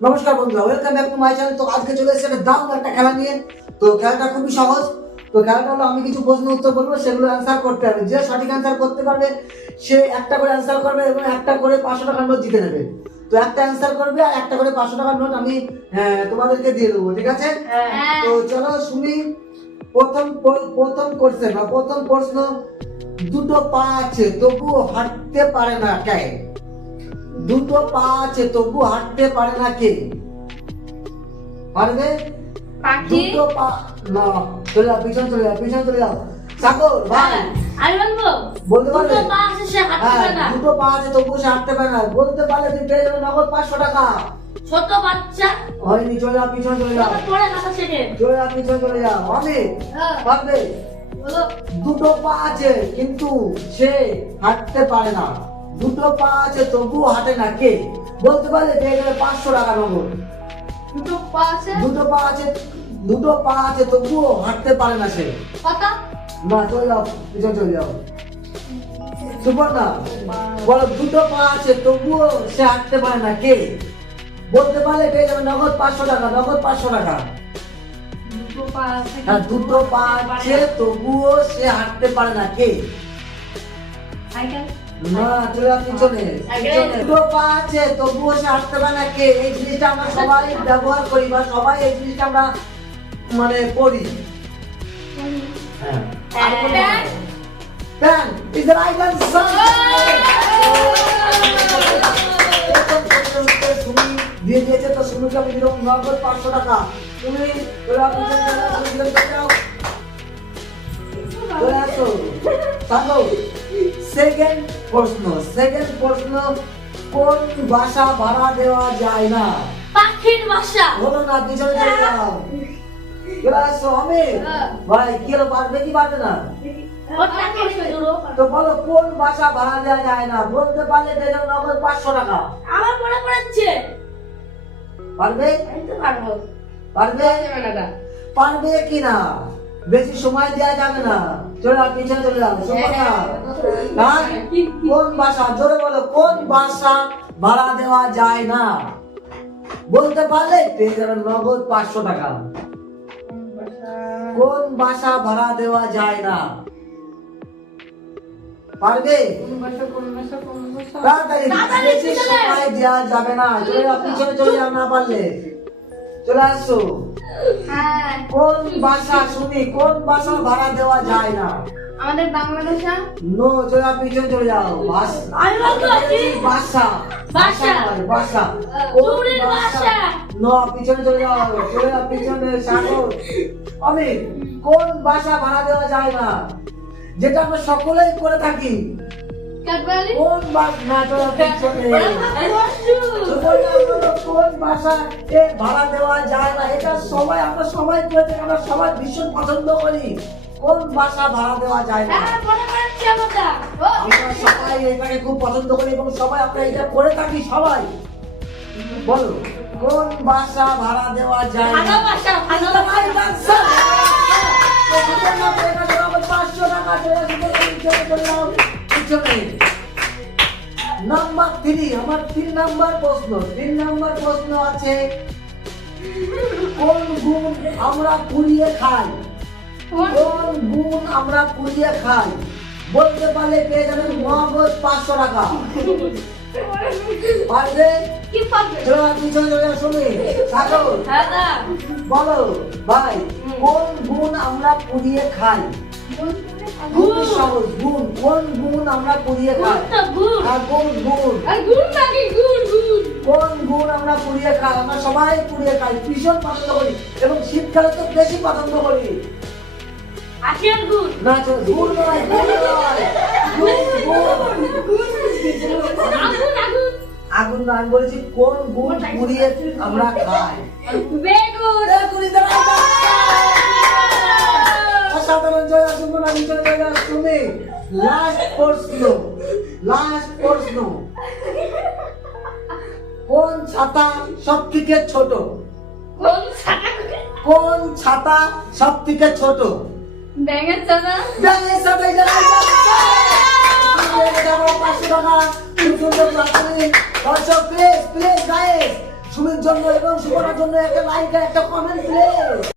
নমস্কার বন্ধুরা welcome back to my channel তো আজকে চলে এসেছে একটা দারুণ একটা খেলা নিয়ে। তো খেলাটা খুবই সহজ। তো খেলাটা হলো আমি কিছু প্রশ্ন উত্তর বলব সেগুলো অ্যান্সার করতে হবে। যে সঠিক অ্যান্সার করতে পারবে সে একটা করে অ্যান্সার করবে এবং একটা করে পাঁচশো টাকার নোট জিতে নেবে। তো একটা অ্যান্সার করবে আর একটা করে পাঁচশো টাকার নোট আমি আহ, তোমাদেরকে দিয়ে দেবো ঠিক আছে? হ্যাঁ। তো চলো শুনি। প্রথম প্রথম কোশ্চেন বা প্রথম প্রশ্ন দুটো পা আছে তবুও হাঁটতে পারে না কে দুটো পা আছে তবু হাঁটতে পারে না কে? পারবে দুটো পা না চলে যাও পিছন চলে যাও পিছন চলে যাও। ভাই। আমি বলব বলতে পারবে দুটো পা আছে সে হাঁটতে পারে না। দুটো পা আছে তবু সে হাঁটতে পারে না। বলতে পারলে তুমি পেয়ে যাবে নগদ পাঁচশো টাকা। ছোট বাচ্চা। হয়নি চলে যাও পিছন চলে যাও। পড়ে হাঁটা শেখে চলে যাও পিছন চলে যাও। অমিত পারবে? দুটো পা আছে কিন্তু সে হাঁটতে পারে না। দুটো পা আছে তবু হাঁটে না। কে? বলতে পারলে পেয়ে যাবে পাঁচশো টাকা নগদ দুটো পা আছে? দুটো পা আছে দুটো পা আছে তবুও হাঁটতে পারে না সে। না চলে যাও পিছন চলে যাও। সুপর্ণা বলো দুটো পা আছে তবুও সে হাঁটতে পারে না। কে? বলতে পারলে পেয়ে যাবে নগদ পাঁচশো টাকা নগদ পাঁচশো টাকা। দুটো পা আছে হ্যাঁ দুটো পা আছে তবুও সে হাঁটতে পারে না। কে? সাইকেল? না চলে পিছনে পিছনে। দুটো পা আছে তবুও সে হাঁটতে পারে না। কে এই জিনিসটা আমরা সবাই ব্যবহার করি বা সবাই এই জিনিসটা আমরা মানে পড়ি হ্যাঁ। প্যান। সুমি দিয়ে দিয়েছে তো সুমিকে আমি দিলাম নগদ পাঁচশো টাকা। তুমি যাও। আসো থাকো। সেকেন্ড প্রশ্ন সেকেন্ড প্রশ্ন কোন বাসা ভাড়া দেওয়া যায় না? পাখির হলো না পিছনে চলে যাও আসো হ্যাঁ। ভাই কি হলো পারবে কি পারবে না? তো বলো কোন বাসা ভাড়া দেওয়া যায় না? বলতে পারলে নগদ পাঁচশো টাকা। আমার পারবে? পারবে। পারবে কি না? বেশি সময় দেওয়া যাবে না। চলে যাও পিছনে চলে যাও হ্যাঁ? কোন বাসা জোরে বলো কোন বাসা ভাড়া দেওয়া যায় না? বলতে পারলে পেয়ে যাবেন নগদ পাঁচশো টাকা। কোন বাসা ভাড়া দেওয়া যায় না? পারবে? তাড়াতাড়ি তাড়াতাড়ি বেশি সময় দেওয়া যাবে না। চলে যাও পিছনে চলে যাও না পারলে। চলে আসো। হ্যাঁ কোন বাসা শুনি কোন বাসা ভাড়া দেওয়া যায় না। আমাদের বাংলা ভাষা? নো চলে যাও পিছনে চলে যাও। বাস আমি বলতে পারছি। বাসা বাসা। নয়, বাসা আহ, নো পিছনে চলে যাও। চলে যাও পিছনে সাগর। অমিত কোন বাসা ভাড়া দেওয়া যায় না? যেটা আমরা সকলেই করে থাকি। কোন ভাষা এ ভাড়া দেওয়া যায় না? এটা সবাই আমরা সবাই করে থাকি আমরা সবাই ভীষণ পছন্দ করি। কোন ভাষা ভাড়া দেওয়া যায় না? হ্যাঁ আমরা সবাই এটাকে খুব পছন্দ করি এবং সবাই আমরা এটা করে থাকি সবাই। বলো কোন ভাষা ভাড়া দেওয়া যায় না? নাম করে এখানে আমার 500 টাকা নাম্বার থ্রি আমার তিন নাম্বার প্রশ্ন তিন নাম্বার প্রশ্ন আছে কোন গুণ আমরা পুড়িয়ে খাই? কোন? গুণ আমরা পুড়িয়ে খাই? বলতে পারলে পেয়ে যাবেন নগদ পাঁচশো টাকা। পারবে? হ্যাঁ বলো ভাই কোন গুণ আমরা পুড়িয়ে খাই? খুব সহজ গুণ কোন গুণ আমরা পুড়িয়ে খাই। গুণ। নাকি কোন গুণ। আমরা পুড়িয়ে খাই। আমরা সবাই পুড়িয়ে খাই। ভীষণ পছন্দ করি এবং শীতকালে তো বেশি পছন্দ করি। আখের গুড় না গুণ নয়। গুণ নয়। গুণ গুণ। আগুন আগুন। আগুন না আমি বলেছি কোন গুণ পুড়িয়ে আমরা খাই। বেগুন। বেগুনি অসাধারণ জয় সুমনা বিজয় জয়। তুমি লাস্ট প্রশ্ন লাস্ট প্রশ্ন কোন ছাতা সব থেকে ছোট? কোন ছাতা? কোন ছাতা সব থেকে ছোট? ব্যাঙের ছাতা। ব্যাঙের যারা পাঁচশো টাকা সুন্দর দর্শক প্লিজ প্লিজ গাইস সুমির জন্য এবং সুবর্ণার জন্য একটা লাইক একটা কমেন্ট প্লিজ